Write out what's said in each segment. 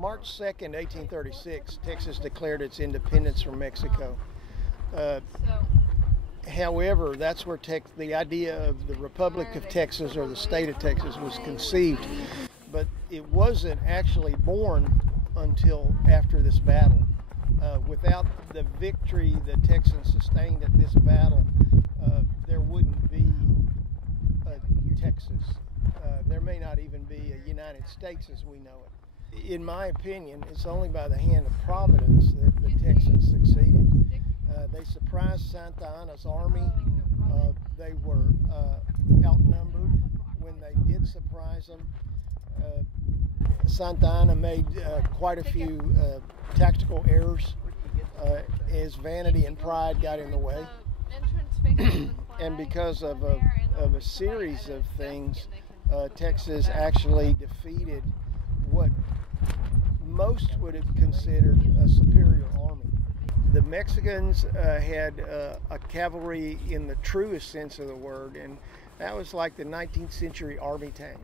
March 2nd, 1836, Texas declared its independence from Mexico. However, that's where the idea of the Republic of Texas or the state of Texas was conceived. But it wasn't actually born until after this battle. Without the victory the Texans sustained at this battle, there wouldn't be a Texas. There may not even be a United States as we know it. In my opinion, it's only by the hand of Providence that the Texans succeeded. They surprised Santa Anna's army. They were outnumbered when they did surprise them. Santa Anna made quite a few tactical errors as vanity and pride got in the way. And because of a series of things, Texas actually defeated what most would have considered a superior army. The Mexicans had a cavalry in the truest sense of the word, and that was like the 19th century army tank.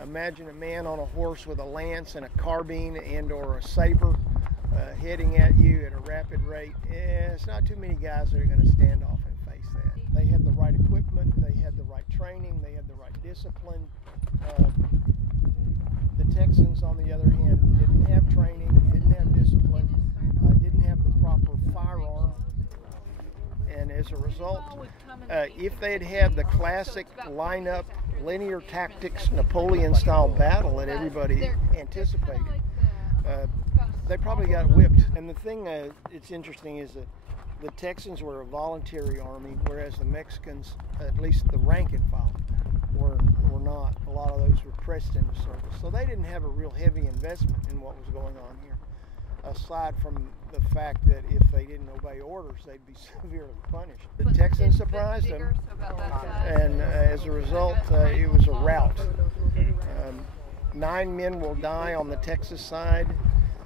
Imagine a man on a horse with a lance and a carbine and or a saber heading at you at a rapid rate. It's not too many guys that are going to stand off and face that. They had the right equipment, they had the right training, they had the right discipline. The Texans, on the other hand, didn't have training, didn't have discipline, didn't have the proper firearm. And as a result, if they had had the classic lineup, linear tactics, Napoleon-style battle that everybody anticipated, they probably got whipped. And the thing that's interesting is that the Texans were a voluntary army, whereas the Mexicans, at least the rank and file, were not. A lot of those were pressed into service. So they didn't have a real heavy investment in what was going on here, aside from the fact that if they didn't obey orders, they'd be severely punished. The Texans surprised them, and as a result, it was a rout. 9 men will die on the Texas side,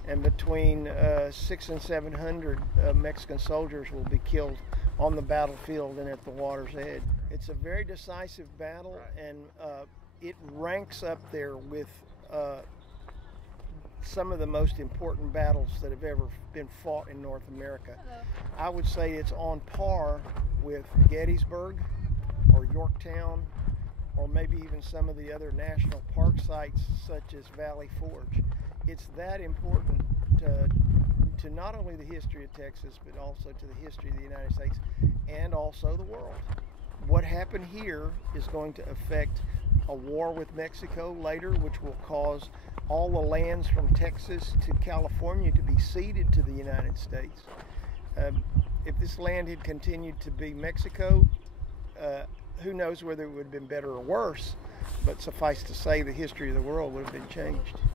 and between 600 and 700 Mexican soldiers will be killed on the battlefield and at the water's edge. It's a very decisive battle, and it ranks up there with some of the most important battles that have ever been fought in North America. I would say it's on par with Gettysburg or Yorktown, or maybe even some of the other national park sites such as Valley Forge. It's that important to not only the history of Texas, but also to the history of the United States and also the world. What happened here is going to affect a war with Mexico later, which will cause all the lands from Texas to California to be ceded to the United States. If this land had continued to be Mexico, who knows whether it would have been better or worse, but suffice to say the history of the world would have been changed.